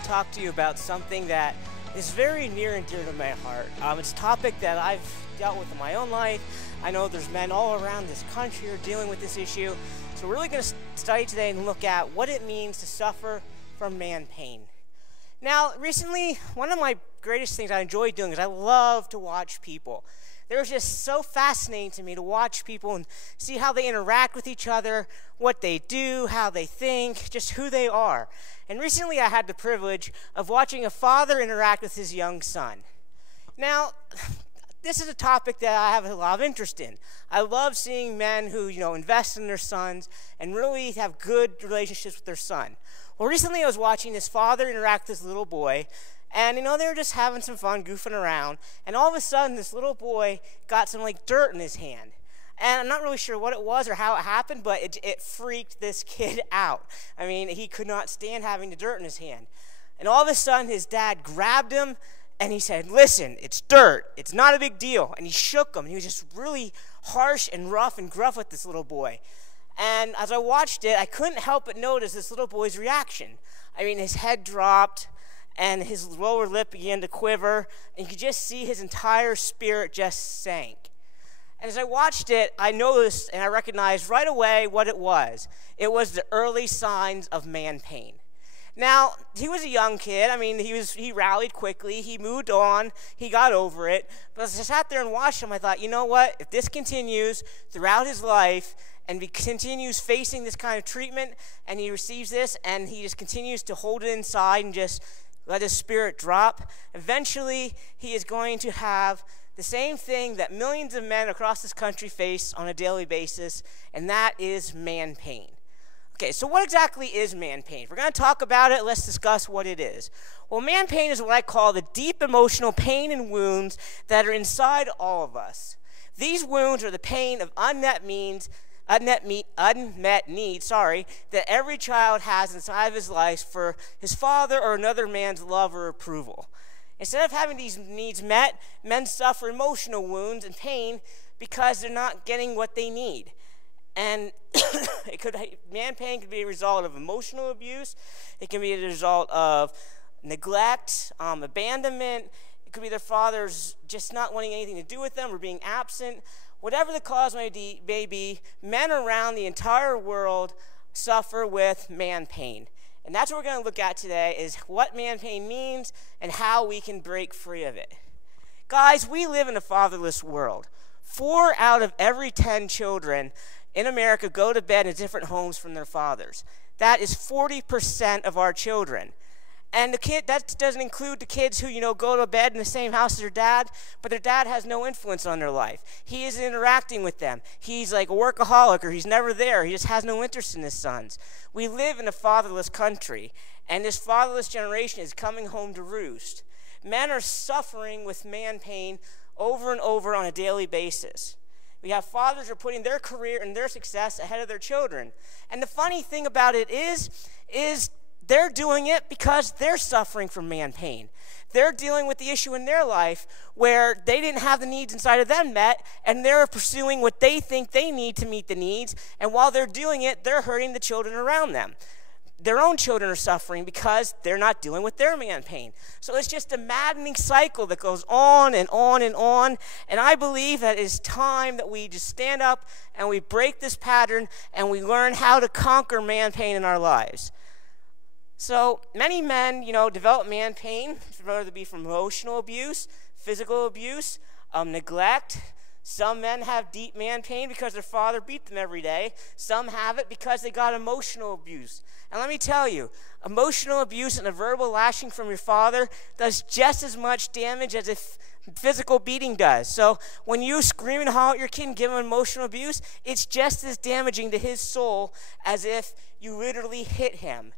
want to talk to you about something that is very near and dear to my heart. It's a topic that I've dealt with in my own life. I know there's men all around this country who are dealing with this issue. So we're really going to study today and look at what it means to suffer from man pain. Now, recently, one of my greatest things I enjoy doing is I love to watch people. They're just so fascinating to me to watch people and see how they interact with each other, what they do, how they think, just who they are. And recently I had the privilege of watching a father interact with his young son. Now, this is a topic that I have a lot of interest in. I love seeing men who, invest in their sons and really have good relationships with their son. Well, recently I was watching this father interact with this little boy, and, they were just having some fun, goofing around. And all of a sudden, this little boy got some, dirt in his hand. And I'm not really sure what it was or how it happened, but it freaked this kid out. I mean, he could not stand having the dirt in his hand. And all of a sudden, his dad grabbed him, and he said, "Listen, it's dirt. It's not a big deal." And he shook him. And he was just really harsh and rough and gruff with this little boy. And as I watched it, I couldn't help but notice this little boy's reaction. I mean, his head dropped, and his lower lip began to quiver, and you could just see his entire spirit just sank. And as I watched it, I noticed and I recognized right away what it was. It was the early signs of man pain. Now, he was a young kid. I mean, he rallied quickly. He moved on. He got over it. But as I sat there and watched him, I thought, you know what? If this continues throughout his life, and he continues facing this kind of treatment, and he receives this, and he just continues to hold it inside and just let his spirit drop, eventually he is going to have the same thing that millions of men across this country face on a daily basis, and that is man pain. Okay, so what exactly is man pain? If we're going to talk about it, let's discuss what it is. Well, man pain is what I call the deep emotional pain and wounds that are inside all of us. These wounds are the pain of unmet needs that every child has inside of his life for his father or another man's love or approval. Instead of having these needs met, men suffer emotional wounds and pain because they're not getting what they need. And man pain can be a result of emotional abuse. It can be a result of neglect, abandonment. It could be their fathers just not wanting anything to do with them or being absent. Whatever the cause may be, men around the entire world suffer with man pain. And that's what we're going to look at today, is what man pain means and how we can break free of it. Guys, we live in a fatherless world. 4 out of every 10 children in America go to bed in different homes from their fathers. That is 40% of our children. And that doesn't include the kids who, go to bed in the same house as their dad, but their dad has no influence on their life. He isn't interacting with them. He's like a workaholic, or he's never there. He just has no interest in his sons. We live in a fatherless country, and this fatherless generation is coming home to roost. Men are suffering with man pain over and over on a daily basis. We have fathers who are putting their career and their success ahead of their children. And the funny thing about it is they're doing it because they're suffering from man pain. They're dealing with the issue in their life where they didn't have the needs inside of them met, and they're pursuing what they think they need to meet the needs, and while they're doing it, they're hurting the children around them. Their own children are suffering because they're not dealing with their man pain. So it's just a maddening cycle that goes on and on and on, and I believe that it's time that we just stand up and we break this pattern and we learn how to conquer man pain in our lives. So many men, develop man pain, whether it be from emotional abuse, physical abuse, neglect. Some men have deep man pain because their father beat them every day. Some have it because they got emotional abuse. And let me tell you, emotional abuse and a verbal lashing from your father does just as much damage as if physical beating does. So when you scream and holler at your kid and give him emotional abuse, it's just as damaging to his soul as if you literally hit him.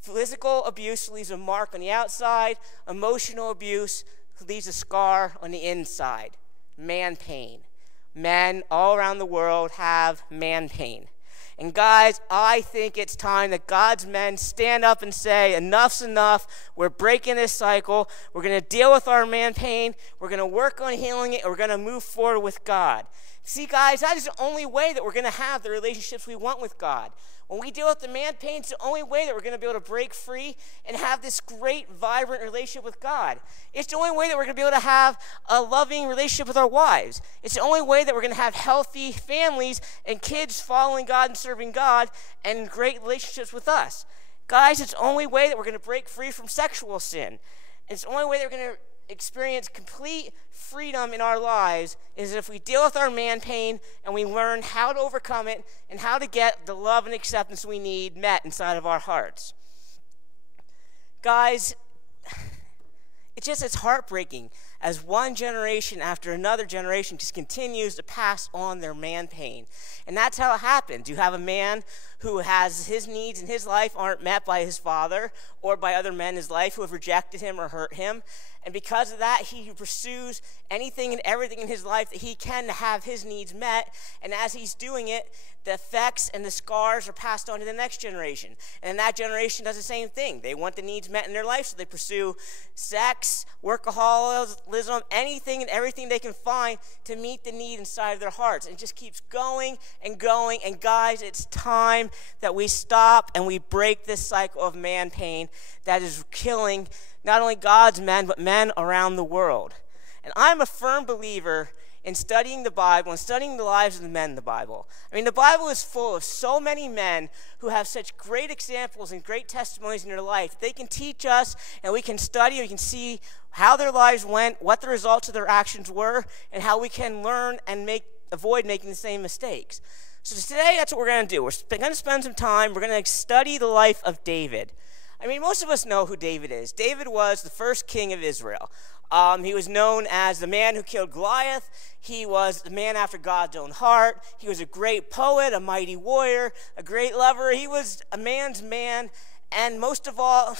Physical abuse leaves a mark on the outside. Emotional abuse leaves a scar on the inside. Man pain. Men all around the world have man pain. And guys, I think it's time that God's men stand up and say, enough's enough. We're breaking this cycle. We're going to deal with our man pain. We're going to work on healing it. And we're going to move forward with God. See, guys, that is the only way that we're going to have the relationships we want with God. When we deal with the man pain, it's the only way that we're going to be able to break free and have this great, vibrant relationship with God. It's the only way that we're going to be able to have a loving relationship with our wives. It's the only way that we're going to have healthy families and kids following God and serving God and great relationships with us. Guys, it's the only way that we're going to break free from sexual sin. It's the only way that we're going to experience complete freedom in our lives is if we deal with our man pain and we learn how to overcome it and how to get the love and acceptance we need met inside of our hearts. Guys, it's heartbreaking as one generation after another generation just continues to pass on their man pain. And that's how it happens. You have a man who has his needs in his life aren't met by his father or by other men in his life who have rejected him or hurt him. And because of that, he pursues anything and everything in his life that he can to have his needs met. And as he's doing it, the effects and the scars are passed on to the next generation. And that generation does the same thing. They want the needs met in their life, so they pursue sex, workaholism, anything and everything they can find to meet the need inside of their hearts. And it just keeps going and going. And guys, it's time that we stop and we break this cycle of man pain that is killing not only God's men, but men around the world. And I'm a firm believer in studying the Bible and studying the lives of the men in the Bible. I mean, the Bible is full of so many men who have such great examples and great testimonies in their life. They can teach us, and we can study, we can see how their lives went, what the results of their actions were, and how we can learn and avoid making the same mistakes. So today, that's what we're going to do. We're going to spend some time, we're going to study the life of David. I mean, most of us know who David is. David was the first king of Israel. He was known as the man who killed Goliath. He was the man after God's own heart. He was a great poet, a mighty warrior, a great lover. He was a man's man. And most of all,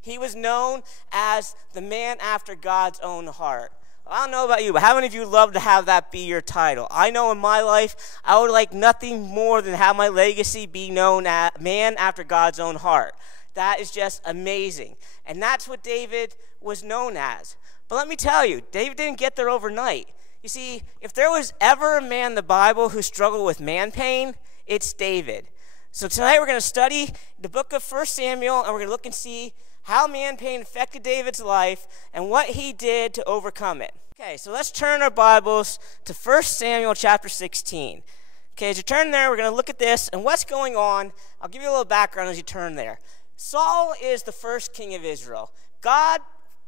he was known as the man after God's own heart. I don't know about you, but how many of you love to have that be your title? I know in my life, I would like nothing more than have my legacy be known as man after God's own heart. That is just amazing. And that's what David was known as. But let me tell you, David didn't get there overnight. You see, if there was ever a man in the Bible who struggled with man pain, it's David. So tonight we're going to study the book of 1 Samuel, and we're going to look and see how man pain affected David's life and what he did to overcome it. Okay, so let's turn our Bibles to 1 Samuel chapter 16. Okay, as you turn there, we're going to look at this and what's going on. I'll give you a little background as you turn there. Saul is the first king of Israel.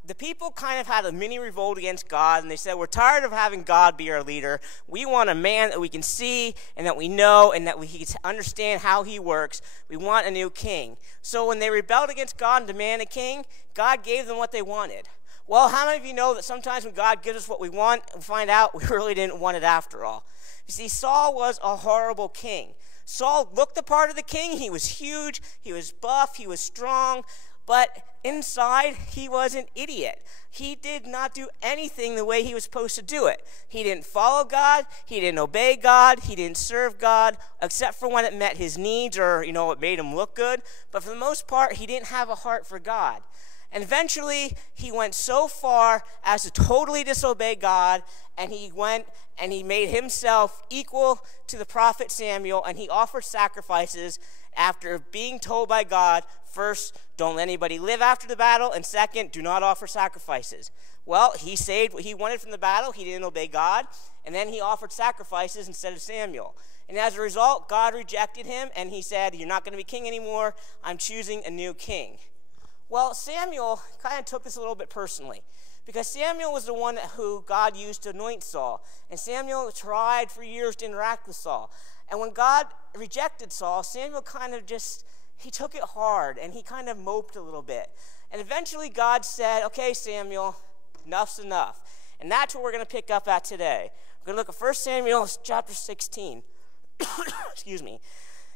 The people kind of had a mini revolt against God, and they said, we're tired of having God be our leader. We want a man that we can see and that we know and that we can understand how he works. We want a new king. So when they rebelled against God and demanded a king, God gave them what they wanted. Well, how many of you know that sometimes when God gives us what we want, we find out we really didn't want it after all? You see, Saul was a horrible king. Saul looked the part of the king. He was huge, he was buff, he was strong, but inside, he was an idiot. He did not do anything the way he was supposed to do it. He didn't follow God, he didn't obey God, he didn't serve God, except for when it met his needs or, it made him look good. But for the most part, he didn't have a heart for God. And eventually, he went so far as to totally disobey God, and he went and he made himself equal to the prophet Samuel, and he offered sacrifices after being told by God, first, don't let anybody live after the battle, and second, do not offer sacrifices. Well, he saved what he wanted from the battle. He didn't obey God, and then he offered sacrifices instead of Samuel. And as a result, God rejected him, and he said, you're not going to be king anymore. I'm choosing a new king. Well, Samuel kind of took this a little bit personally, because Samuel was the one who God used to anoint Saul. And Samuel tried for years to interact with Saul. And when God rejected Saul, Samuel kind of he took it hard, and he kind of moped a little bit. And eventually God said, okay, Samuel, enough's enough. And that's what we're going to pick up at today. We're going to look at 1 Samuel chapter 16. Excuse me.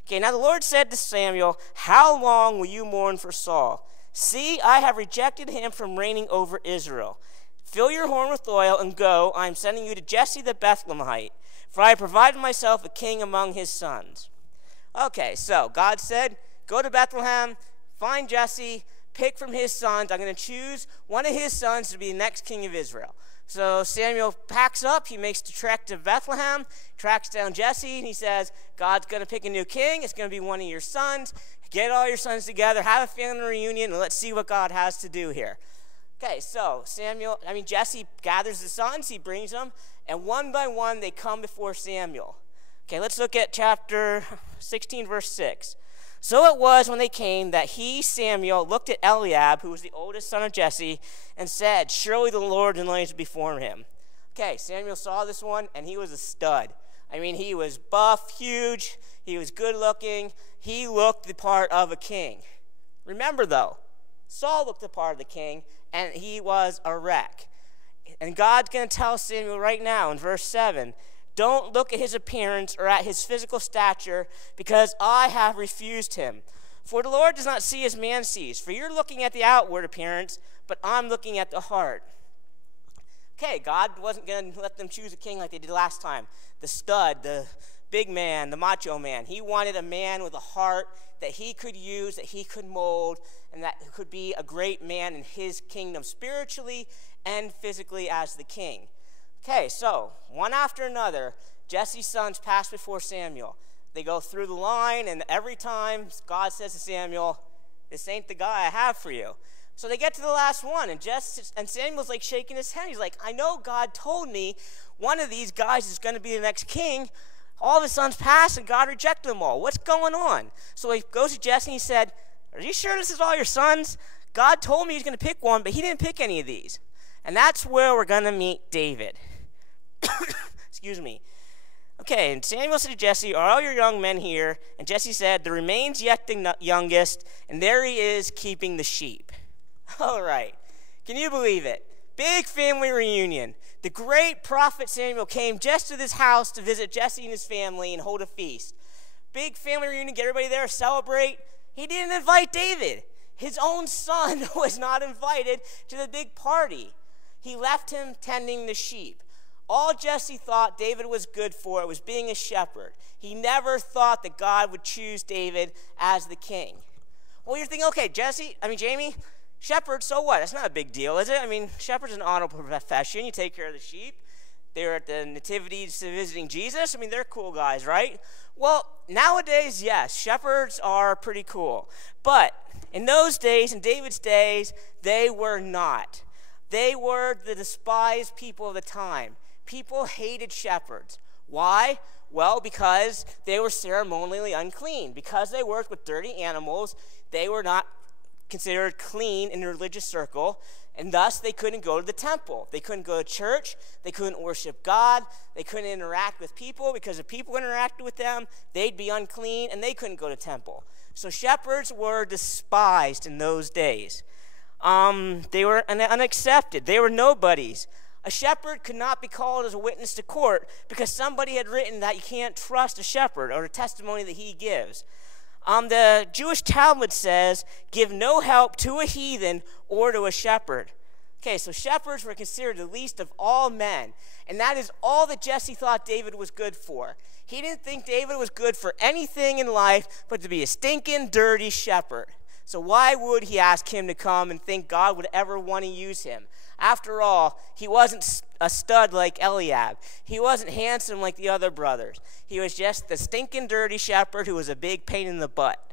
Okay, now the Lord said to Samuel, how long will you mourn for Saul? See, I have rejected him from reigning over Israel. Fill your horn with oil and go. I am sending you to Jesse the Bethlehemite, for I have provided myself a king among his sons. Okay, so God said, go to Bethlehem, find Jesse, pick from his sons. I'm going to choose one of his sons to be the next king of Israel. So Samuel packs up. He makes the trek to Bethlehem, tracks down Jesse, and he says, God's going to pick a new king. It's going to be one of your sons. Get all your sons together, have a family reunion, and let's see what God has to do here. Okay, so Jesse gathers the sons, he brings them, and one by one they come before Samuel. Okay, let's look at chapter 16, verse 6. So it was when they came that he, Samuel, looked at Eliab, who was the oldest son of Jesse, and said, surely the Lord anointed before him. Okay, Samuel saw this one, and he was a stud. I mean, he was buff, huge, he was good looking, he looked the part of a king. Remember though, Saul looked the part of the king, and he was a wreck. And God's going to tell Samuel right now in verse 7, don't look at his appearance or at his physical stature, because I have refused him. For the Lord does not see as man sees. For you're looking at the outward appearance, but I'm looking at the heart. Okay, God wasn't going to let them choose a king like they did last time. The stud, the big man, the macho man. He wanted a man with a heart that he could use, that he could mold, and that could be a great man in his kingdom spiritually and physically as the king. Okay, so one after another, Jesse's sons pass before Samuel. They go through the line, and every time God says to Samuel, this ain't the guy I have for you. So they get to the last one, and Samuel's like shaking his head. He's like, I know God told me one of these guys is going to be the next king. All of his sons passed, and God rejected them all. What's going on? So he goes to Jesse, and he said, are you sure this is all your sons? God told me he's going to pick one, but he didn't pick any of these. And that's where we're going to meet David. Excuse me. Okay, and Samuel said to Jesse, are all your young men here? And Jesse said, there remains yet the youngest, and there he is keeping the sheep. All right. Can you believe it? Big family reunion. The great prophet Samuel came just to this house to visit Jesse and his family and hold a feast. Big family reunion, get everybody there, celebrate. He didn't invite David. His own son was not invited to the big party. He left him tending the sheep. All Jesse thought David was good for was being a shepherd. He never thought that God would choose David as the king. Well, you're thinking, okay, Jamie, shepherd, so what? That's not a big deal, is it? I mean, shepherd's an honorable profession. You take care of the sheep. They were at the nativities visiting Jesus. I mean, they're cool guys, right? Well, nowadays, yes, shepherds are pretty cool. But in those days, in David's days, they were not. They were the despised people of the time. People hated shepherds. Why? Well, because they were ceremonially unclean. Because they worked with dirty animals, they were not considered clean in the religious circle, and thus they couldn't go to the temple. They couldn't go to church. They couldn't worship God. They couldn't interact with people, because if people interacted with them, they'd be unclean, and they couldn't go to temple. So shepherds were despised in those days. They were unaccepted. They were nobodies. A shepherd could not be called as a witness to court because somebody had written that you can't trust a shepherd or the testimony that he gives. The Jewish Talmud says, give no help to a heathen or to a shepherd. Okay, so shepherds were considered the least of all men, and that is all that Jesse thought David was good for. He didn't think David was good for anything in life but to be a stinking, dirty shepherd. So why would he ask him to come and think God would ever want to use him? After all, he wasn't a stud like Eliab. He wasn't handsome like the other brothers. He was just the stinking dirty shepherd who was a big pain in the butt.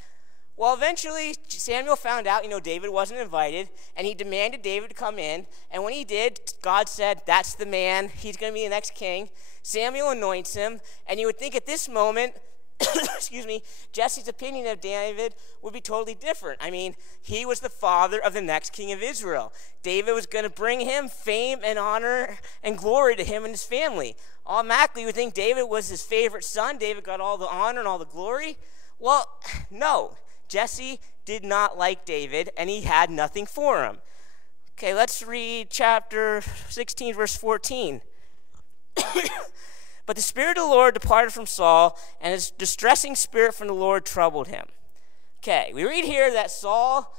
Well, eventually, Samuel found out, David wasn't invited, and he demanded David to come in. And when he did, God said, that's the man. He's going to be the next king. Samuel anoints him, and you would think at this moment, Jesse's opinion of David would be totally different. I mean, he was the father of the next king of Israel. David was going to bring him fame and honor and glory to him and his family. Automatically, you would think David was his favorite son. David got all the honor and all the glory. Well, no. Jesse did not like David, and he had nothing for him. Okay, let's read chapter 16, verse 14. But the Spirit of the Lord departed from Saul, and his distressing spirit from the Lord troubled him. Okay, we read here that Saul,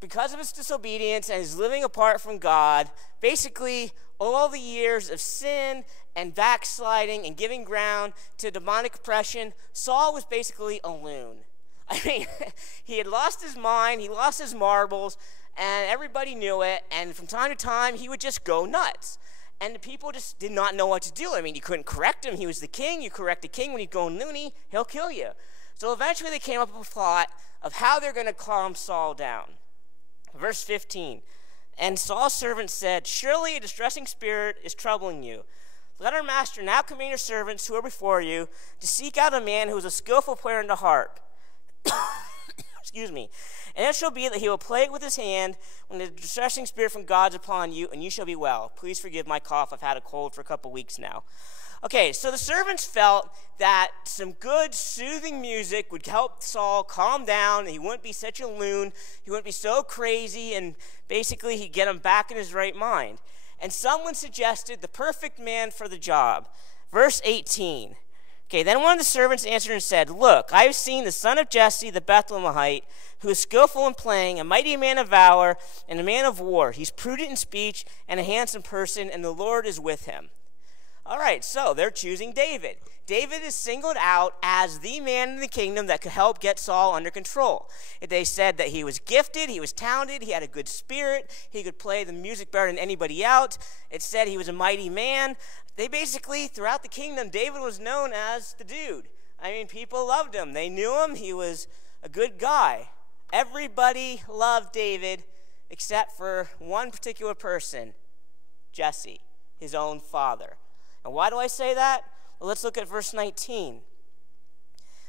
because of his disobedience and his living apart from God, basically all the years of sin and backsliding and giving ground to demonic oppression, Saul was basically a loon. I mean, he had lost his mind, he lost his marbles, and everybody knew it, and from time to time, he would just go nuts. And the people just did not know what to do. I mean, you couldn't correct him. He was the king. You correct the king when he's going loony, he'll kill you. So eventually they came up with a plot of how they're going to calm Saul down. Verse 15, and Saul's servant said, surely a distressing spirit is troubling you. Let our master now command your servants who are before you to seek out a man who is a skillful player in the harp. Excuse me. And it shall be that he will play it with his hand when the distressing spirit from God is upon you, and you shall be well. Please forgive my cough. I've had a cold for a couple weeks now. Okay, so the servants felt that some good, soothing music would help Saul calm down, and he wouldn't be such a loon. He wouldn't be so crazy, and basically he'd get him back in his right mind. And someone suggested the perfect man for the job. Verse 18. Okay, then one of the servants answered and said, look, I have seen the son of Jesse, the Bethlehemite, who is skillful in playing, a mighty man of valor, and a man of war. He's prudent in speech and a handsome person, and the Lord is with him. All right, so they're choosing David. David is singled out as the man in the kingdom that could help get Saul under control. They said that he was gifted, he was talented, he had a good spirit, he could play the music better than anybody else. It said he was a mighty man. They basically, throughout the kingdom, David was known as the dude. I mean, people loved him. They knew him. He was a good guy. Everybody loved David except for one particular person, Jesse, his own father. And why do I say that? Well, let's look at verse 19.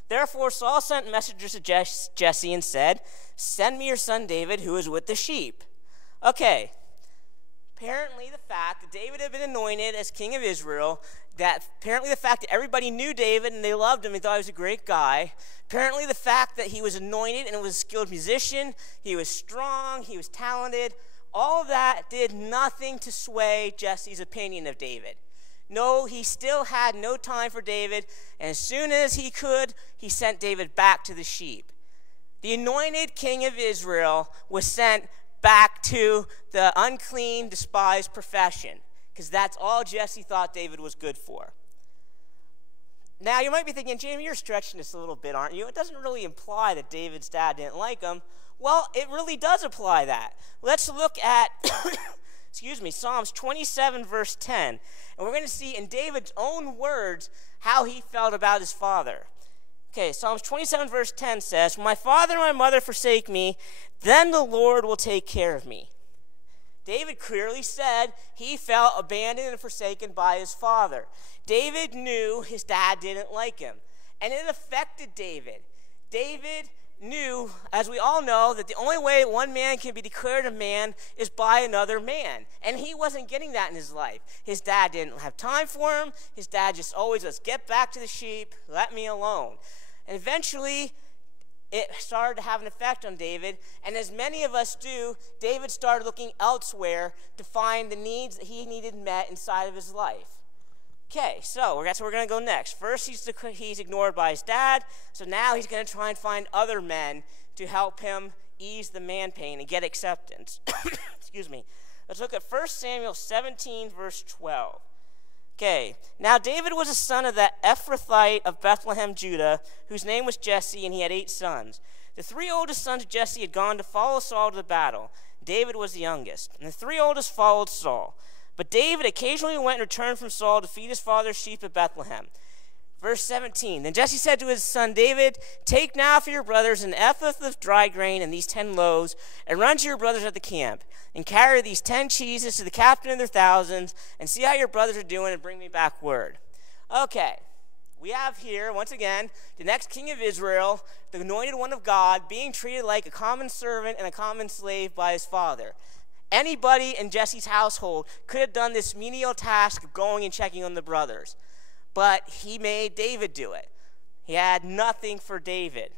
Therefore Saul sent messengers to Jesse and said, send me your son David, who is with the sheep. Okay, apparently the fact that David had been anointed as king of Israel, that apparently the fact that everybody knew David and they loved him, they thought he was a great guy, apparently the fact that he was anointed and was a skilled musician, he was strong, he was talented, all of that did nothing to sway Jesse's opinion of David. No, he still had no time for David, and as soon as he could, he sent David back to the sheep. The anointed king of Israel was sent back to the unclean, despised profession, because that's all Jesse thought David was good for. Now, you might be thinking, Jamie, you're stretching this a little bit, aren't you? It doesn't really imply that David's dad didn't like him. Well, it really does apply that. Let's look at Psalms 27, verse 10. And we're going to see in David's own words how he felt about his father. Okay, Psalms 27, verse 10 says, when my father and my mother forsake me, then the Lord will take care of me. David clearly said he felt abandoned and forsaken by his father. David knew his dad didn't like him, and it affected David. David knew, as we all know, that the only way one man can be declared a man is by another man. And he wasn't getting that in his life. His dad didn't have time for him. His dad just always was, get back to the sheep, let me alone. And eventually, it started to have an effect on David. And as many of us do, David started looking elsewhere to find the needs that he needed met inside of his life. Okay, so that's where we're going to go next. First, he's ignored by his dad, so now he's going to try and find other men to help him ease the man pain and get acceptance. Excuse me. Let's look at 1 Samuel 17, verse 12. Okay, now David was a son of the Ephrathite of Bethlehem, Judah, whose name was Jesse, and he had 8 sons. The 3 oldest sons of Jesse had gone to follow Saul to the battle. David was the youngest, and the 3 oldest followed Saul. But David occasionally went and returned from Saul to feed his father's sheep at Bethlehem. Verse 17, then Jesse said to his son David, take now for your brothers an ephah of dry grain and these 10 loaves, and run to your brothers at the camp, and carry these 10 cheeses to the captain of their thousands, and see how your brothers are doing, and bring me back word. Okay, we have here, once again, the next king of Israel, the anointed one of God, being treated like a common servant and a common slave by his father. Anybody in Jesse's household could have done this menial task of going and checking on the brothers. But he made David do it. He had nothing for David.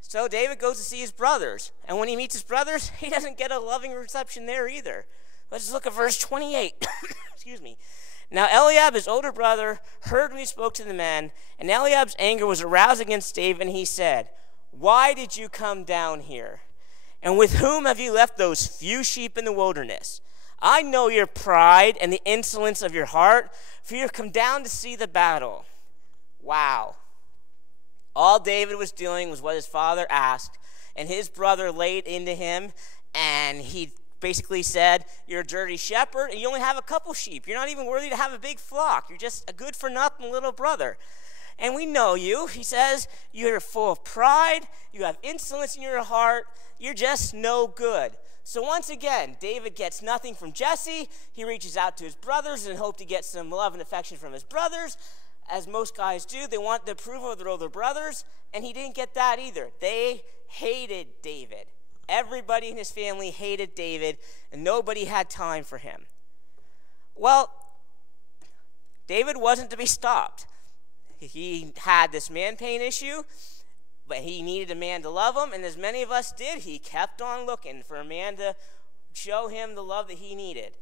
So David goes to see his brothers. And when he meets his brothers, he doesn't get a loving reception there either. Let's just look at verse 28. Excuse me. Now Eliab, his older brother, heard when he spoke to the men. And Eliab's anger was aroused against David, and he said, why did you come down here? And with whom have you left those few sheep in the wilderness? I know your pride and the insolence of your heart, for you have come down to see the battle. Wow. All David was doing was what his father asked, and his brother laid into him, and he basically said, you're a dirty shepherd and you only have a couple sheep. You're not even worthy to have a big flock. You're just a good-for-nothing little brother. And we know you. He says, you're full of pride. You have insolence in your heart. You're just no good. So once again, David gets nothing from Jesse. He reaches out to his brothers in hope to get some love and affection from his brothers. As most guys do, they want the approval of their older brothers, and he didn't get that either. They hated David. Everybody in his family hated David, and nobody had time for him. Well, David wasn't to be stopped. He had this Manpain issue, but he needed a man to love him, and as many of us did, he kept on looking for a man to show him the love that he needed.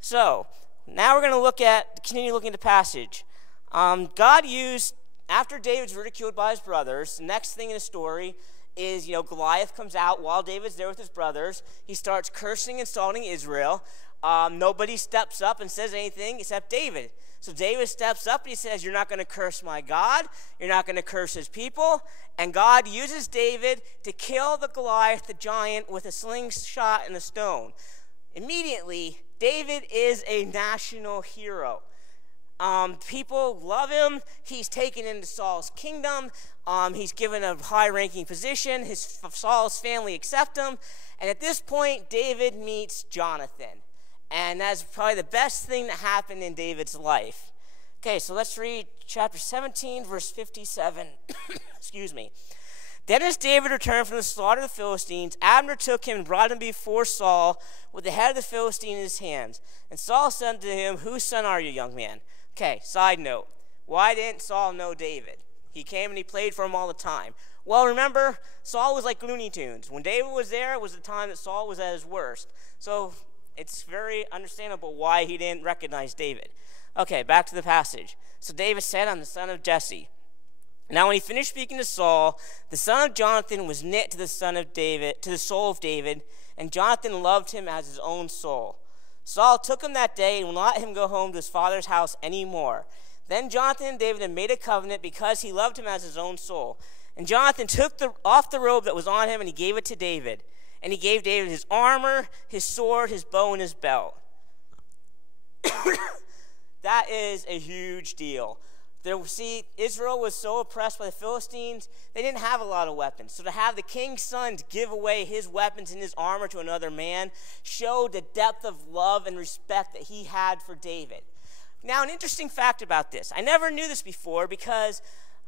So, now we're going to continue looking at the passage. God used, after David's ridiculed by his brothers, the next thing in the story is, Goliath comes out while David's there with his brothers. He starts cursing and insulting Israel. Nobody steps up and says anything except David. So David steps up and he says, you're not going to curse my God. You're not going to curse his people. And God uses David to kill the Goliath, the giant, with a slingshot and a stone. Immediately, David is a national hero. People love him. He's taken into Saul's kingdom. He's given a high-ranking position. Saul's family accept him. And at this point, David meets Jonathan. And that's probably the best thing that happened in David's life. Okay, so let's read chapter 17, verse 57. Excuse me. Then as David returned from the slaughter of the Philistines, Abner took him and brought him before Saul with the head of the Philistine in his hands. And Saul said to him, whose son are you, young man? Okay, side note. Why didn't Saul know David? He came and he played for him all the time. Well, remember, Saul was like Looney Tunes. When David was there, it was the time that Saul was at his worst. So it's very understandable why he didn't recognize David. Okay, back to the passage. So David said, I'm the son of Jesse. Now when he finished speaking to Saul, the son of Jonathan was knit to the soul of David, and Jonathan loved him as his own soul. Saul took him that day and would not let him go home to his father's house any more. Then Jonathan and David had made a covenant because he loved him as his own soul. And Jonathan took off the robe that was on him and he gave it to David. And he gave David his armor, his sword, his bow, and his belt. That is a huge deal. Israel was so oppressed by the Philistines, they didn't have a lot of weapons. So to have the king's son give away his weapons and his armor to another man showed the depth of love and respect that he had for David. Now, an interesting fact about this. I never knew this before because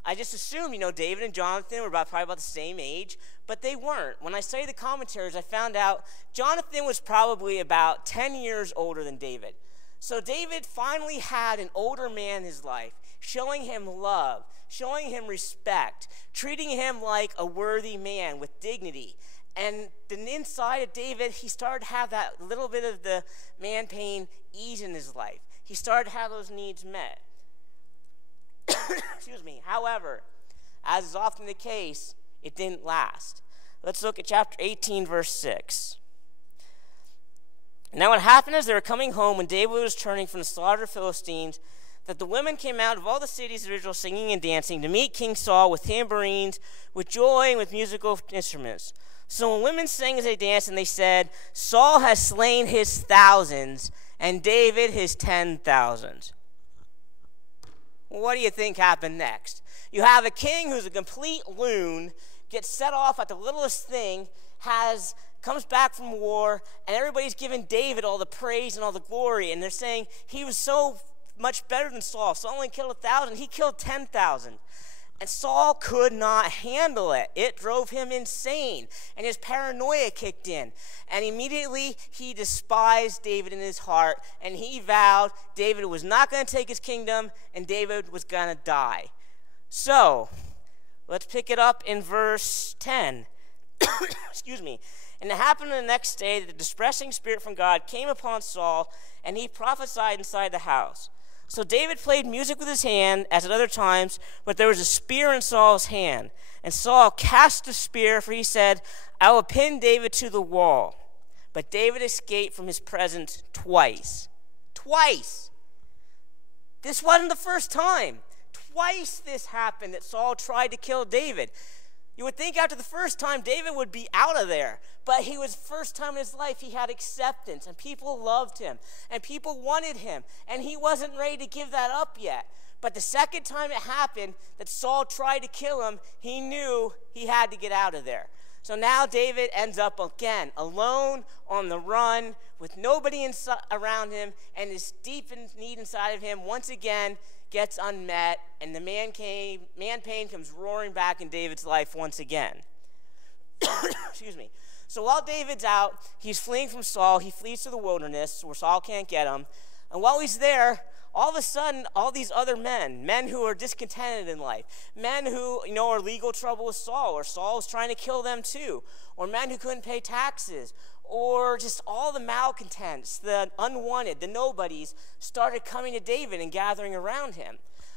I just assumed, David and Jonathan were probably about the same age, but they weren't. When I studied the commentaries, I found out Jonathan was probably about 10 years older than David. So David finally had an older man in his life, showing him love, showing him respect, treating him like a worthy man with dignity. And then inside of David, he started to have that little bit of the Manpain ease in his life. He started to have those needs met. Excuse me. However, as is often the case, it didn't last. Let's look at chapter 18, verse 6. Now what happened as they were coming home when David was returning from the slaughter of the Philistines, that the women came out of all the cities of Israel singing and dancing to meet King Saul with tambourines, with joy, and with musical instruments. So when women sang as they danced, and they said, Saul has slain his thousands, and David his 10,000s. What do you think happened next? You have a king who's a complete loon, gets set off at the littlest thing, comes back from war, and everybody's giving David all the praise and all the glory, and they're saying he was so much better than Saul. Saul only killed 1,000, he killed 10,000. And Saul could not handle it. It drove him insane, and his paranoia kicked in. And immediately he despised David in his heart, and he vowed David was not going to take his kingdom, and David was going to die. So, let's pick it up in verse 10. Excuse me. And it happened the next day that the distressing spirit from God came upon Saul, and he prophesied inside the house. So David played music with his hand, as at other times, but there was a spear in Saul's hand. And Saul cast the spear, for he said, I will pin David to the wall. But David escaped from his presence twice. Twice! This wasn't the first time. Twice this happened that Saul tried to kill David. You would think after the first time, David would be out of there. But he was first time in his life, he had acceptance, and people loved him, and people wanted him, and he wasn't ready to give that up yet. But the second time it happened that Saul tried to kill him, he knew he had to get out of there. So now David ends up again, alone, on the run, with nobody around him, and his deep need inside of him once again gets unmet, and the Manpain comes roaring back in David's life once again. Excuse me. So while David's out, he's fleeing from Saul. He flees to the wilderness where Saul can't get him. And while he's there, all of a sudden, all these other men who are discontented in life, men who, are legal trouble with Saul, or Saul was trying to kill them too, or men who couldn't pay taxes, or just all the malcontents, the unwanted, the nobodies, started coming to David and gathering around him.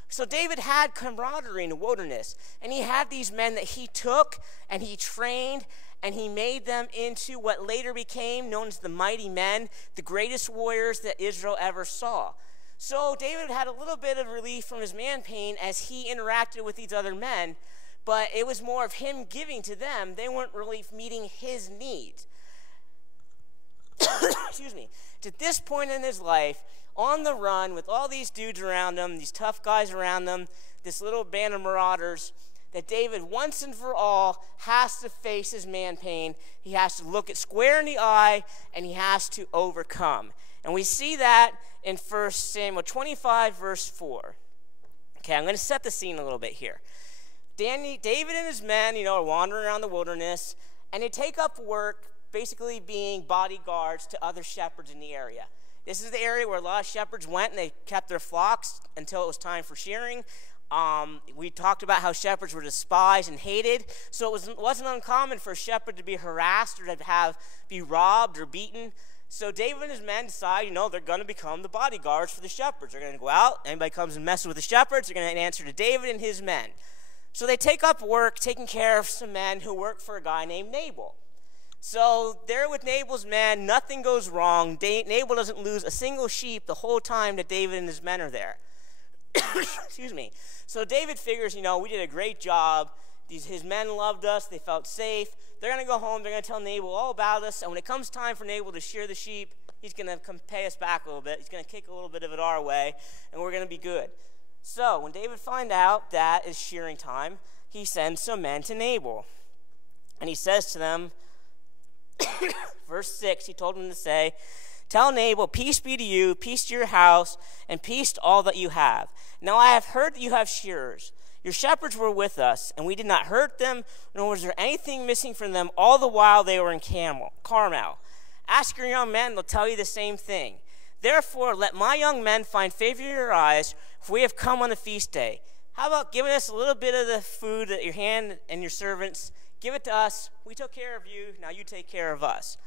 So David had camaraderie in the wilderness, and he had these men that he took and he trained, and he made them into what later became known as the mighty men, the greatest warriors that Israel ever saw. So David had a little bit of relief from his Manpain as he interacted with these other men, but it was more of him giving to them. They weren't really meeting his needs. Excuse me. To this point in his life, on the run with all these dudes around him, these tough guys around him, this little band of marauders, that David once and for all has to face his Manpain. He has to look it square in the eye, and he has to overcome. And we see that in 1 Samuel 25, verse 4. Okay, I'm going to set the scene a little bit here. David and his men, are wandering around the wilderness, and they take up work basically being bodyguards to other shepherds in the area. This is the area where a lot of shepherds went, and they kept their flocks until it was time for shearing. We talked about how shepherds were despised and hated, so it wasn't uncommon for a shepherd to be harassed or to be robbed or beaten. So David and his men decide, they're going to become the bodyguards for the shepherds. They're going to go out. Anybody comes and messes with the shepherds, they're going to answer to David and his men. So they take up work taking care of some men who work for a guy named Nabal. So they're with Nabal's men. Nothing goes wrong. Nabal doesn't lose a single sheep the whole time that David and his men are there. Excuse me. So David figures, we did a great job. His men loved us. They felt safe. They're going to go home. They're going to tell Nabal all about us. And when it comes time for Nabal to shear the sheep, he's going to come pay us back a little bit. He's going to kick a little bit of it our way, and we're going to be good. So when David finds out that is shearing time, he sends some men to Nabal. And he says to them, verse 6, he told them to say, "Tell Nabal, peace be to you, peace to your house, and peace to all that you have. Now I have heard that you have shearers. Your shepherds were with us, and we did not hurt them, nor was there anything missing from them all the while they were in Carmel. Ask your young men, they'll tell you the same thing. Therefore, let my young men find favor in your eyes, for we have come on a feast day. How about giving us a little bit of the food that your hand and your servants, give it to us. We took care of you, now you take care of us."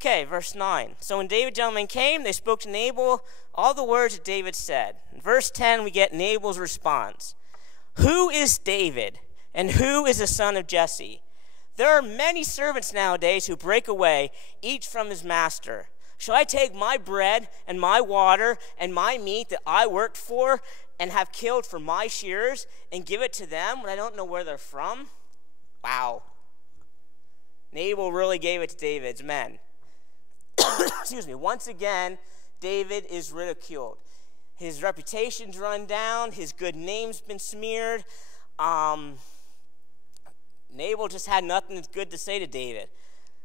Okay, verse 9. So when David's young men came, they spoke to Nabal all the words that David said. In verse 10, we get Nabal's response. "Who is David, and who is the son of Jesse? There are many servants nowadays who break away, each from his master. Shall I take my bread and my water and my meat that I worked for and have killed for my shearers and give it to them when I don't know where they're from?" Wow. Nabal really gave it to David's men. Excuse me. Once again, David is ridiculed. His reputation's run down. His good name's been smeared. Nabal just had nothing good to say to David.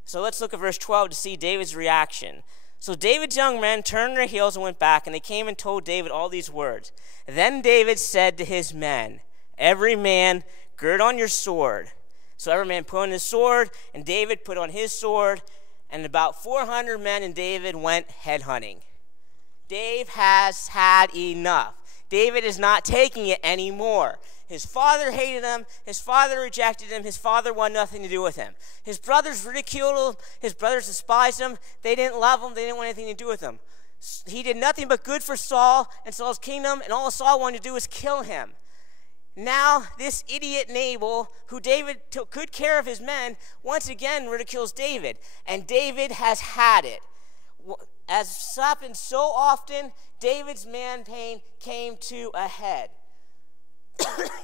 So let's look at verse 12 to see David's reaction. So David's young men turned their heels and went back, and they came and told David all these words. Then David said to his men, "Every man gird on your sword." So every man put on his sword, and David put on his sword, and about 400 men and David went headhunting. Dave has had enough. David is not taking it anymore. His father hated him. His father rejected him. His father wanted nothing to do with him. His brothers ridiculed him. His brothers despised him. They didn't love him. They didn't want anything to do with him. He did nothing but good for Saul and Saul's kingdom, and all Saul wanted to do was kill him. Now, this idiot Nabal, who David took good care of his men, once again ridicules David. And David has had it. As happened so often, David's Manpain came to a head.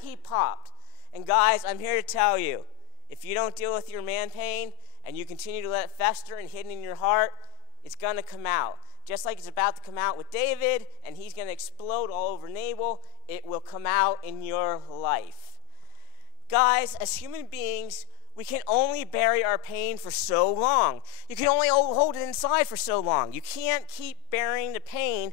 He popped. And guys, I'm here to tell you, If you don't deal with your man pain and you continue to let it fester and hidden in your heart, it's going to come out. Just like it's about to come out with David, and he's going to explode all over Nabal, it will come out in your life. Guys, as human beings, we can only bury our pain for so long. You can only hold it inside for so long. You can't keep burying the pain.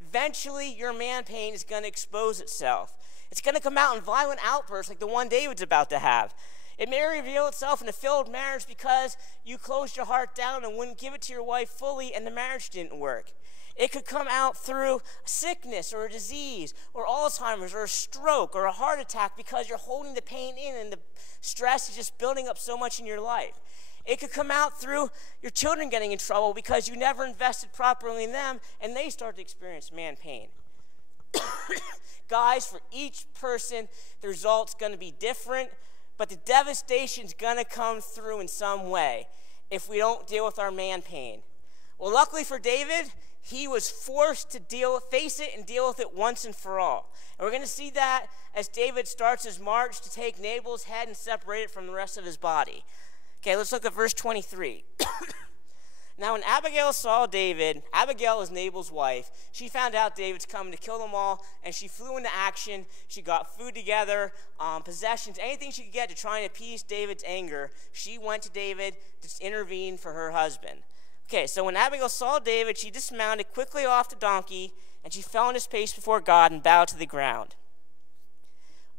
Eventually, your man pain is going to expose itself. It's going to come out in violent outbursts like the one David's about to have. It may reveal itself in a failed marriage because you closed your heart down and wouldn't give it to your wife fully and the marriage didn't work. It could come out through sickness or a disease or Alzheimer's or a stroke or a heart attack because you're holding the pain in and the stress is just building up so much in your life. It could come out through your children getting in trouble because you never invested properly in them and they start to experience man pain. Guys, for each person, the result's going to be different, but the devastation's going to come through in some way if we don't deal with our man pain. Well, luckily for David, he was forced to face it and deal with it once and for all. And we're going to see that as David starts his march to take Nabal's head and separate it from the rest of his body. Okay, let's look at verse 23. Now, when Abigail saw David, Abigail is Nabal's wife, she found out David's coming to kill them all, and she flew into action. She got food together, possessions, anything she could get to try and appease David's anger. She went to David to intervene for her husband. Okay, so when Abigail saw David, she dismounted quickly off the donkey, and she fell on his face before God and bowed to the ground.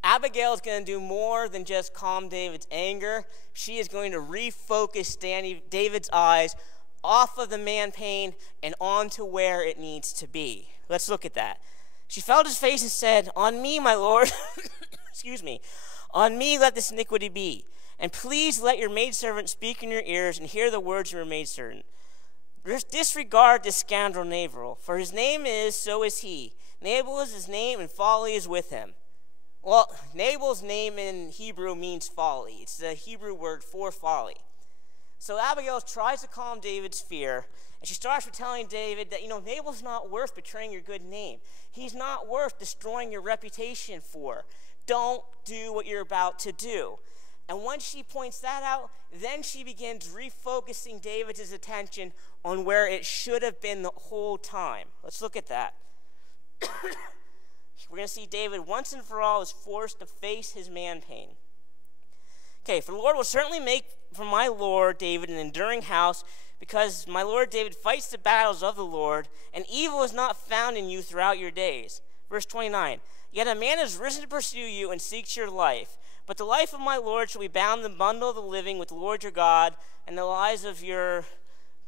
Abigail is going to do more than just calm David's anger. She is going to refocus David's eyes off of the man pain and onto where it needs to be. Let's look at that. She fell to his face and said, "On me, my lord," excuse me, "on me let this iniquity be. And please let your maidservant speak in your ears and hear the words of your maidservant. Disregard this scoundrel Nabal, for his name is, so is he. Nabal is his name, and folly is with him." Well, Nabal's name in Hebrew means folly. It's the Hebrew word for folly. So Abigail tries to calm David's fear, and she starts with telling David that, Nabal's not worth betraying your good name. He's not worth destroying your reputation for. Don't do what you're about to do. And once she points that out, then she begins refocusing David's attention on where it should have been the whole time. Let's look at that. We're going to see David once and for all is forced to face his man pain. Okay, for the Lord will certainly make for my Lord David an enduring house, because my Lord David fights the battles of the Lord, and evil is not found in you throughout your days. Verse 29, yet a man has risen to pursue you and seeks your life. But the life of my Lord shall be bound in the bundle of the living with the Lord your God, and the lives of your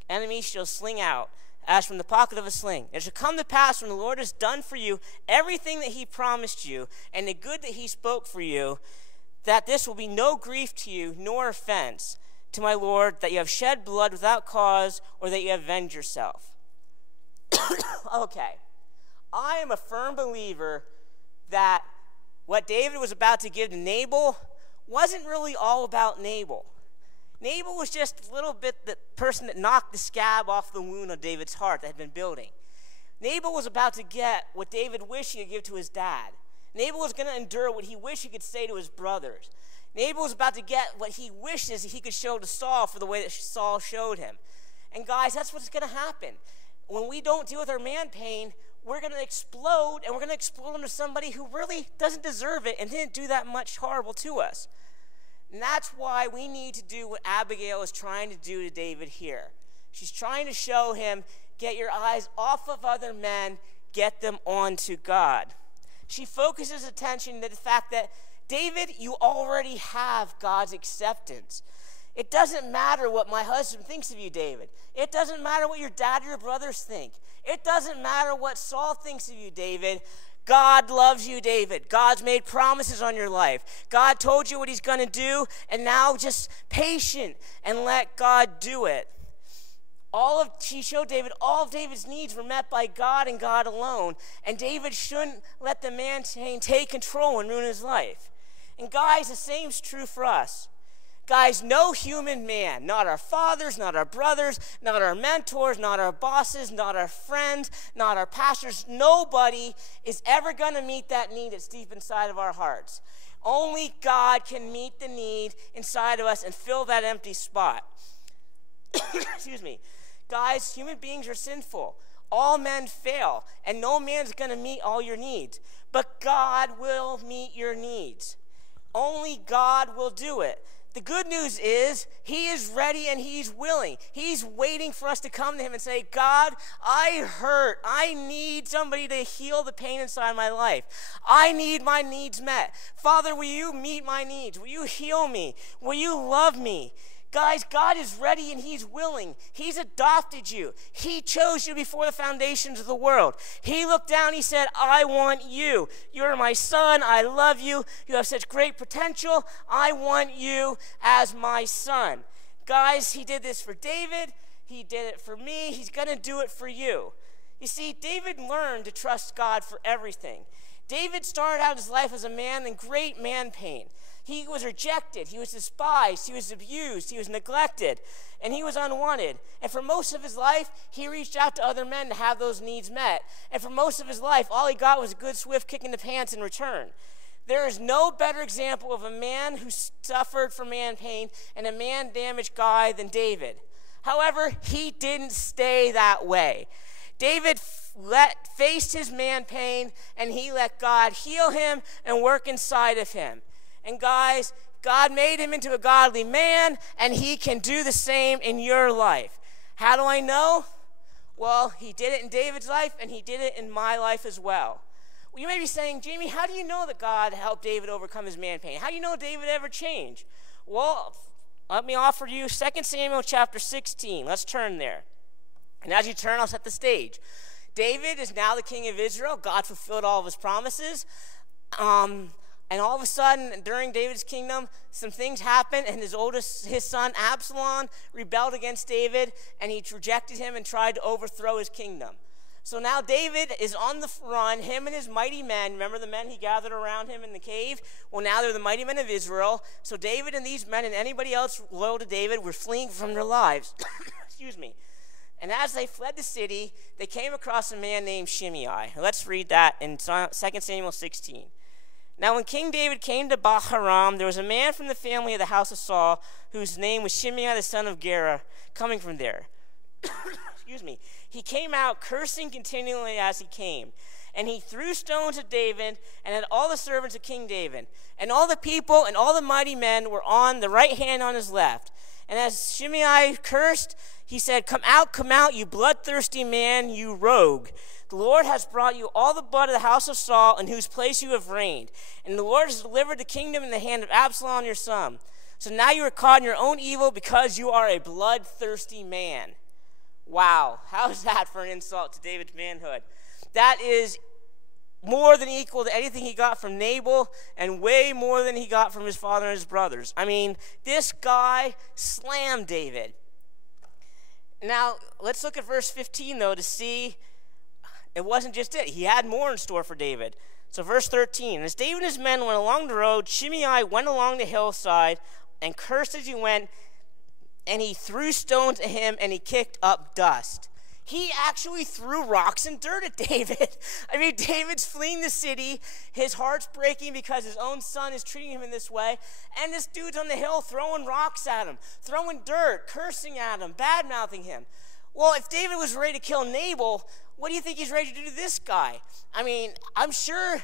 enemies shall sling out, as from the pocket of a sling. It shall come to pass when the Lord has done for you everything that he promised you, and the good that he spoke for you, that this will be no grief to you, nor offense to my Lord, that you have shed blood without cause, or that you have avenged yourself. Okay, I am a firm believer that what David was about to give to Nabal wasn't really all about Nabal. Nabal was just a little bit the person that knocked the scab off the wound of David's heart that had been building. Nabal was about to get what David wished he could give to his dad. Nabal was going to endure what he wished he could say to his brothers. Nabal was about to get what he wishes he could show to Saul for the way that Saul showed him. And guys, that's what's going to happen. When we don't deal with our man pain, we're going to explode, and we're going to explode into somebody who really doesn't deserve it and didn't do that much horrible to us. And that's why we need to do what Abigail is trying to do to David here. She's trying to show him, get your eyes off of other men, get them onto God. She focuses attention to the fact that, David, you already have God's acceptance. It doesn't matter what my husband thinks of you, David. It doesn't matter what your dad or your brothers think. It doesn't matter what Saul thinks of you, David. God loves you, David. God's made promises on your life. God told you what he's going to do, and now just patient and let God do it. She showed David all of David's needs were met by God and God alone, and David shouldn't let the man take control and ruin his life. And guys, the same is true for us. Guys, no human man, not our fathers, not our brothers, not our mentors, not our bosses, not our friends, not our pastors, nobody is ever going to meet that need that's deep inside of our hearts. Only God can meet the need inside of us and fill that empty spot. Excuse me. Guys, human beings are sinful. All men fail, and no man's going to meet all your needs. But God will meet your needs. Only God will do it. The good news is he is ready and he's willing. He's waiting for us to come to him and say, God, I hurt. I need somebody to heal the pain inside my life. I need my needs met. Father, will you meet my needs? Will you heal me? Will you love me? Guys, God is ready and he's willing. He's adopted you. He chose you before the foundations of the world. He looked down, he said, I want you. You're my son. I love you. You have such great potential. I want you as my son. Guys, he did this for David. He did it for me. He's going to do it for you. You see, David learned to trust God for everything. David started out his life as a man in great Manpain. He was rejected, he was despised, he was abused, he was neglected, and he was unwanted. And for most of his life, he reached out to other men to have those needs met. And for most of his life, all he got was a good swift kick in the pants in return. There is no better example of a man who suffered from man pain and a man-damaged guy than David. However, he didn't stay that way. David faced his man pain, and he let God heal him and work inside of him. And guys, God made him into a godly man, and he can do the same in your life. How do I know? Well, he did it in David's life, and he did it in my life as well. Well, you may be saying, Jamie, how do you know that God helped David overcome his man pain? How do you know David ever changed? Well, let me offer you 2 Samuel chapter 16. Let's turn there. And as you turn, I'll set the stage. David is now the king of Israel. God fulfilled all of his promises. And all of a sudden, during David's kingdom, some things happened, and his son Absalom rebelled against David, and he rejected him and tried to overthrow his kingdom. So now David is on the run, him and his mighty men. Remember the men he gathered around him in the cave? Well, now they're the mighty men of Israel. So David and these men and anybody else loyal to David were fleeing from their lives. Excuse me. And as they fled the city, they came across a man named Shimei. Let's read that in 2 Samuel 16. Now when King David came to Baal-haram, there was a man from the family of the house of Saul, whose name was Shimei the son of Gera, coming from there. Excuse me. He came out cursing continually as he came. And he threw stones at David and at all the servants of King David. And all the people and all the mighty men were on the right hand on his left. And as Shimei cursed, he said, come out, you bloodthirsty man, you rogue. The Lord has brought you all the blood of the house of Saul, in whose place you have reigned. And the Lord has delivered the kingdom in the hand of Absalom your son. So now you are caught in your own evil because you are a bloodthirsty man. Wow, how is that for an insult to David's manhood? That is more than equal to anything he got from Nabal and way more than he got from his father and his brothers. I mean, this guy slammed David. Now, let's look at verse 15, though, to see it wasn't just it. He had more in store for David. So verse 13, as David and his men went along the road, Shimei went along the hillside and cursed as he went, and he threw stones at him, and he kicked up dust. He actually threw rocks and dirt at David. I mean, David's fleeing the city. His heart's breaking because his own son is treating him in this way. And this dude's on the hill throwing rocks at him, throwing dirt, cursing at him, bad-mouthing him. Well, if David was ready to kill Nabal, what do you think he's ready to do to this guy? I mean, I'm sure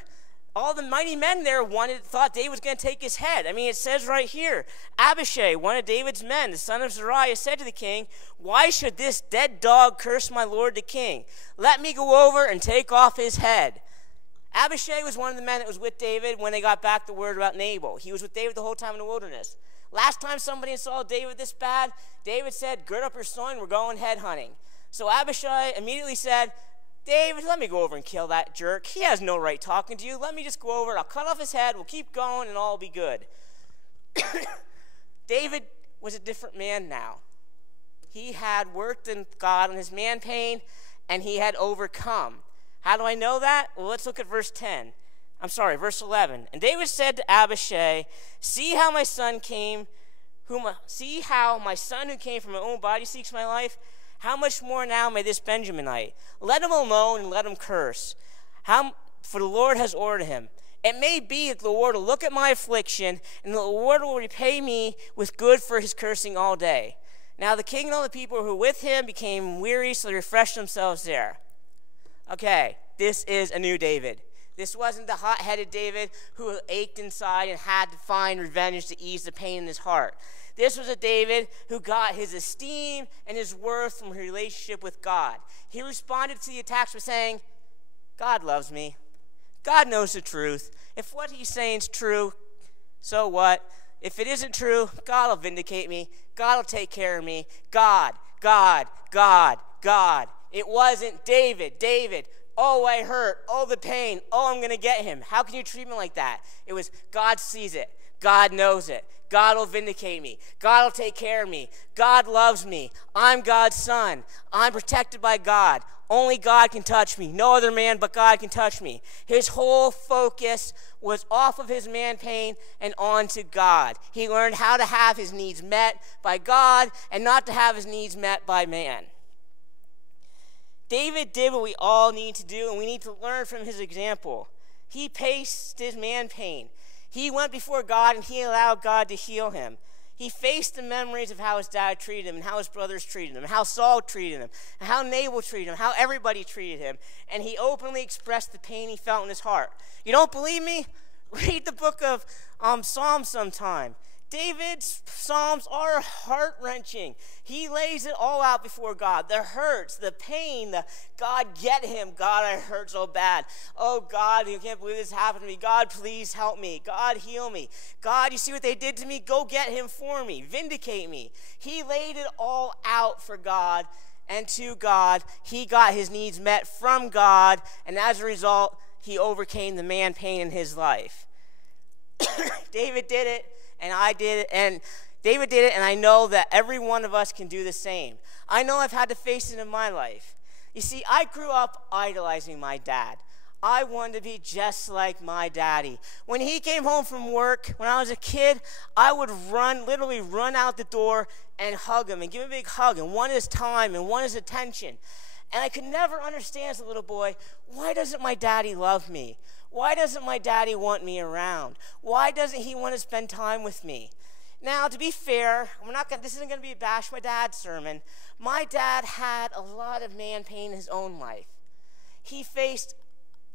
all the mighty men there thought David was going to take his head. I mean, it says right here, Abishai, one of David's men, the son of Zeruiah, said to the king, why should this dead dog curse my lord the king? Let me go over and take off his head. Abishai was one of the men that was with David when they got back the word about Nabal. He was with David the whole time in the wilderness. Last time somebody saw David this bad, David said, gird up your son, we're going head hunting. So Abishai immediately said, David, let me go over and kill that jerk. He has no right talking to you. Let me just go over. I'll cut off his head. We'll keep going, and all will be good. David was a different man now. He had worked in God on his man pain, and he had overcome. How do I know that? Well, let's look at verse 11. And David said to Abishai, see how my son who came from my own body seeks my life? How much more now may this Benjaminite? Let him alone and let him curse. For the Lord has ordered him. It may be that the Lord will look at my affliction, and the Lord will repay me with good for his cursing all day. Now the king and all the people who were with him became weary, so they refreshed themselves there. Okay, this is a new David. This wasn't the hot-headed David who ached inside and had to find revenge to ease the pain in his heart. This was a David who got his esteem and his worth from a relationship with God. He responded to the attacks by saying, God loves me. God knows the truth. If what he's saying is true, so what? If it isn't true, God will vindicate me. God will take care of me. God, God, God, God. It wasn't David. David, oh, I hurt. Oh, the pain. Oh, I'm going to get him. How can you treat me like that? It was God sees it. God knows it. God will vindicate me. God will take care of me. God loves me. I'm God's son. I'm protected by God. Only God can touch me. No other man but God can touch me. His whole focus was off of his man pain and on to God. He learned how to have his needs met by God and not to have his needs met by man. David did what we all need to do, and we need to learn from his example. He faced his man pain. He went before God, and he allowed God to heal him. He faced the memories of how his dad treated him, and how his brothers treated him, and how Saul treated him, and how Nabal treated him, how everybody treated him. And he openly expressed the pain he felt in his heart. You don't believe me? Read the book of Psalms sometime. David's Psalms are heart-wrenching. He lays it all out before God. The hurts, the pain, the God get him. God, I hurt so bad. Oh God, you can't believe this happened to me. God, please help me. God, heal me. God, you see what they did to me? Go get him for me. Vindicate me. He laid it all out for God and to God. He got his needs met from God, and as a result, he overcame the man pain in his life. David did it. And I did it, and David did it, and I know that every one of us can do the same. I know I've had to face it in my life. You see, I grew up idolizing my dad. I wanted to be just like my daddy. When he came home from work, when I was a kid, I would literally run out the door and hug him and give him a big hug and want his time and want his attention. And I could never understand as a little boy, why doesn't my daddy love me? Why doesn't my daddy want me around? Why doesn't he want to spend time with me? Now, to be fair, this isn't going to be a bash my dad sermon. My dad had a lot of man pain in his own life. He faced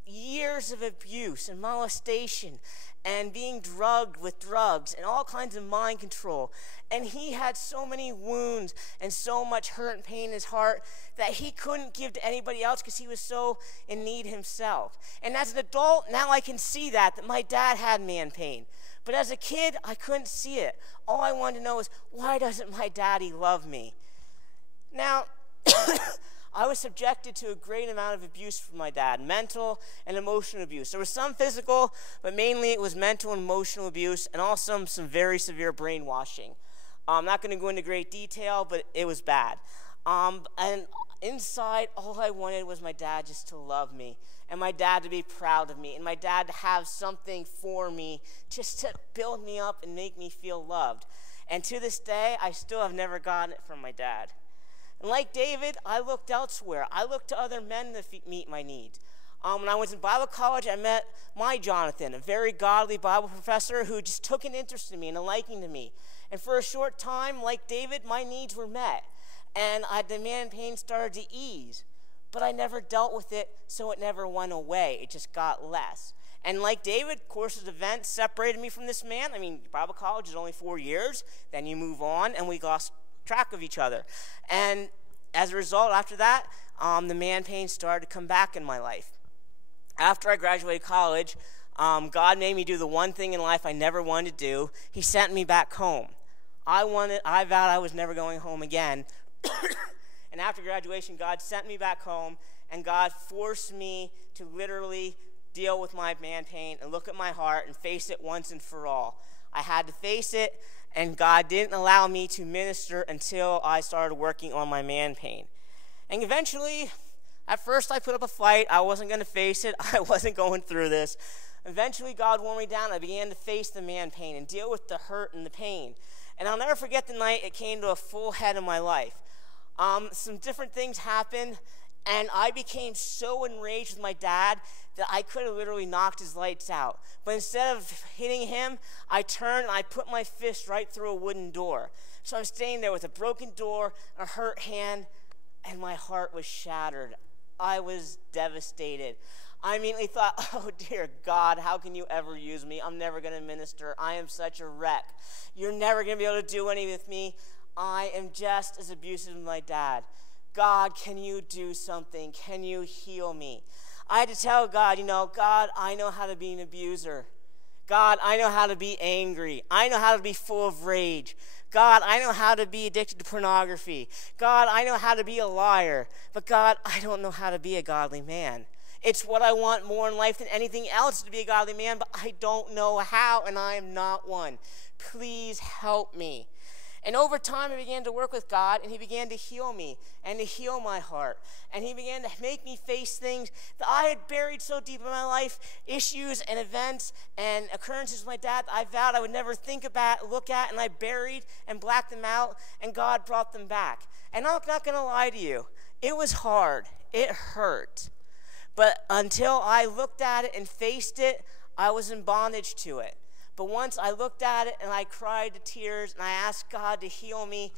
years of abuse and molestation and being drugged with drugs and all kinds of mind control. And he had so many wounds and so much hurt and pain in his heart that he couldn't give to anybody else because he was so in need himself. And as an adult, now I can see that my dad had man pain. But as a kid, I couldn't see it. All I wanted to know is, why doesn't my daddy love me? Now, I was subjected to a great amount of abuse from my dad, mental and emotional abuse. There was some physical, but mainly it was mental and emotional abuse, and also some very severe brainwashing. I'm not going to go into great detail, but it was bad. And inside, all I wanted was my dad just to love me, and my dad to be proud of me, and my dad to have something for me just to build me up and make me feel loved. And to this day, I still have never gotten it from my dad. And like David, I looked elsewhere. I looked to other men to meet my needs. When I was in Bible college, I met my Jonathan, a very godly Bible professor who just took an interest in me and a liking to me. And for a short time, like David, my needs were met. And the man pain started to ease. But I never dealt with it, so it never went away. It just got less. And like David, course of events separated me from this man. I mean, Bible college is only 4 years. Then you move on, and we lost track of each other. And as a result, after that, the man pain started to come back in my life. After I graduated college, God made me do the one thing in life I never wanted to do. He sent me back home. I vowed I was never going home again. And after graduation, God sent me back home, and God forced me to literally deal with my man pain and look at my heart and face it once and for all. I had to face it, and God didn't allow me to minister until I started working on my man pain. And eventually, at first I put up a fight. I wasn't going to face it. I wasn't going through this. Eventually, God wore me down. I began to face the man pain and deal with the hurt and the pain. And I'll never forget the night it came to a full head in my life. Some different things happened, And I became so enraged with my dad that I could have literally knocked his lights out. But instead of hitting him, I turned and I put my fist right through a wooden door. So I'm standing there with a broken door, a hurt hand, and my heart was shattered. I was devastated. I immediately thought, oh dear God, how can you ever use me? I'm never going to minister. I am such a wreck. You're never going to be able to do anything with me. I am just as abusive as my dad. God, can you do something? Can you heal me? I had to tell God, God, I know how to be an abuser. God, I know how to be angry. I know how to be full of rage. God, I know how to be addicted to pornography. God, I know how to be a liar. But God, I don't know how to be a godly man. It's what I want more in life than anything else, to be a godly man, but I don't know how, and I am not one. Please help me. And over time, I began to work with God, and he began to heal me and to heal my heart. And he began to make me face things that I had buried so deep in my life, issues and events and occurrences with my dad that I vowed I would never think about, look at, and I buried and blacked them out, and God brought them back. And I'm not going to lie to you. It was hard. It hurt. But until I looked at it and faced it, I was in bondage to it. But once I looked at it and I cried to tears and I asked God to heal me,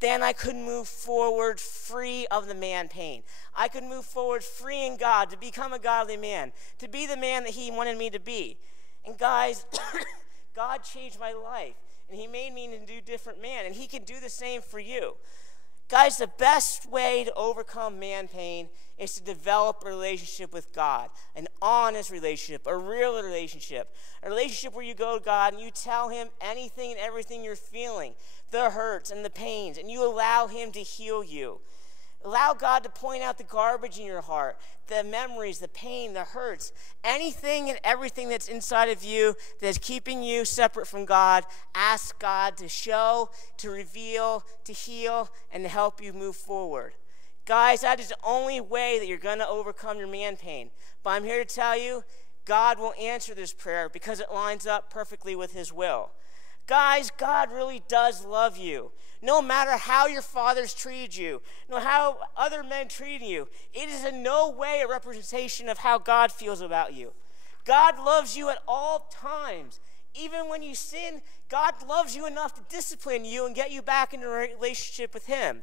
then I could move forward free of the man pain. I could move forward free in God to become a godly man, to be the man that he wanted me to be. And guys, God changed my life, and he made me into a different man, and he can do the same for you. Guys, the best way to overcome man pain is to develop a relationship with God, an honest relationship, a real relationship, a relationship where you go to God and you tell him anything and everything you're feeling, the hurts and the pains, and you allow him to heal you. Allow God to point out the garbage in your heart, the memories, the pain, the hurts, anything and everything that's inside of you that's keeping you separate from God. Ask God to show, to reveal, to heal, and to help you move forward. Guys, that is the only way that you're going to overcome your man pain. But I'm here to tell you, God will answer this prayer because it lines up perfectly with his will. Guys, God really does love you. No matter how your fathers treated you, no matter how other men treated you, it is in no way a representation of how God feels about you. God loves you at all times. Even when you sin, God loves you enough to discipline you and get you back into a relationship with him.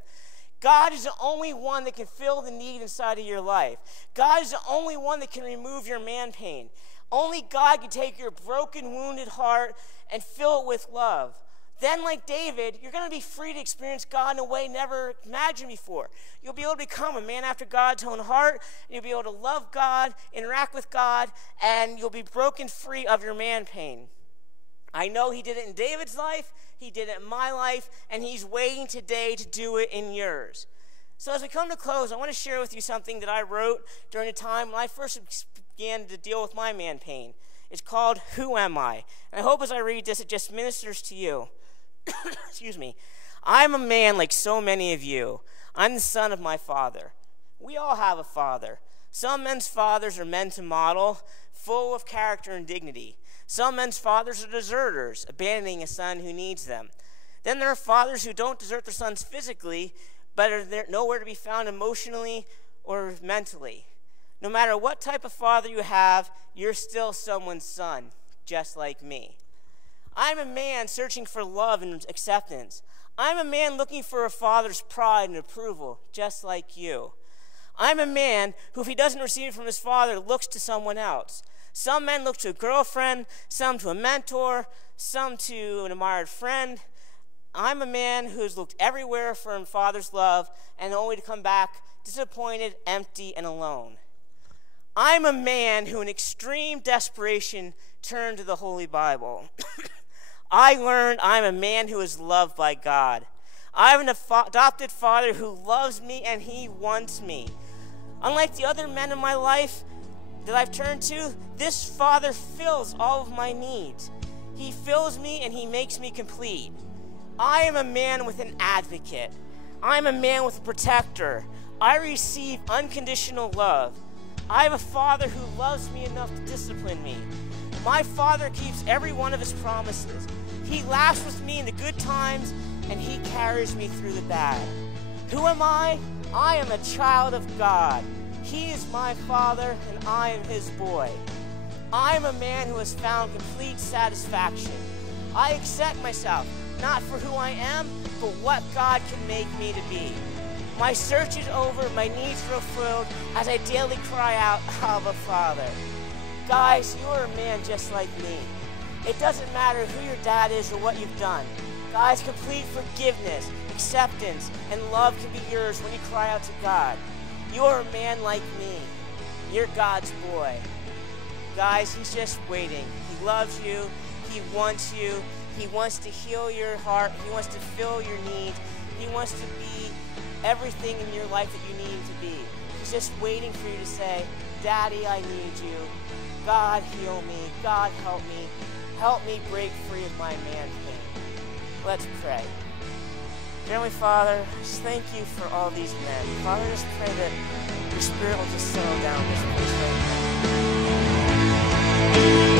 God is the only one that can fill the need inside of your life. God is the only one that can remove your man pain. Only God can take your broken, wounded heart and fill it with love. Then, like David, you're going to be free to experience God in a way never imagined before. You'll be able to become a man after God's own heart. You'll be able to love God, interact with God, and you'll be broken free of your man pain. I know he did it in David's life, he did it in my life, and he's waiting today to do it in yours. So as we come to close, I want to share with you something that I wrote during a time when I first began to deal with my man pain. It's called, Who Am I? And I hope as I read this, it just ministers to you. Excuse me. I'm a man like so many of you. I'm the son of my father. We all have a father. Some men's fathers are men to model, full of character and dignity. Some men's fathers are deserters, abandoning a son who needs them. Then there are fathers who don't desert their sons physically, but are nowhere to be found emotionally or mentally. No matter what type of father you have, you're still someone's son, just like me. I'm a man searching for love and acceptance. I'm a man looking for a father's pride and approval, just like you. I'm a man who, if he doesn't receive it from his father, looks to someone else. Some men look to a girlfriend, some to a mentor, some to an admired friend. I'm a man who's looked everywhere for a father's love and only to come back disappointed, empty, and alone. I'm a man who in extreme desperation turned to the Holy Bible. I learned I'm a man who is loved by God. I have an adopted father who loves me and he wants me. Unlike the other men in my life that I've turned to, this father fills all of my needs. He fills me and he makes me complete. I am a man with an advocate. I'm a man with a protector. I receive unconditional love. I have a father who loves me enough to discipline me. My father keeps every one of his promises. He laughs with me in the good times, and he carries me through the bad. Who am I? I am a child of God. He is my father, and I am his boy. I am a man who has found complete satisfaction. I accept myself, not for who I am, but what God can make me to be. My search is over, my needs are fulfilled, as I daily cry out, Abba, Father. Guys, you are a man just like me. It doesn't matter who your dad is or what you've done. Guys, complete forgiveness, acceptance, and love can be yours when you cry out to God. You are a man like me. You're God's boy. Guys, he's just waiting. He loves you. He wants you. He wants to heal your heart. He wants to fill your needs. He wants to be everything in your life that you need him to be. He's just waiting for you to say, Daddy, I need you. God, heal me. God, help me. Help me break free of my man pain. Let's pray. Heavenly Father, just thank you for all these men. Father, just pray that your Spirit will just settle down this place right now.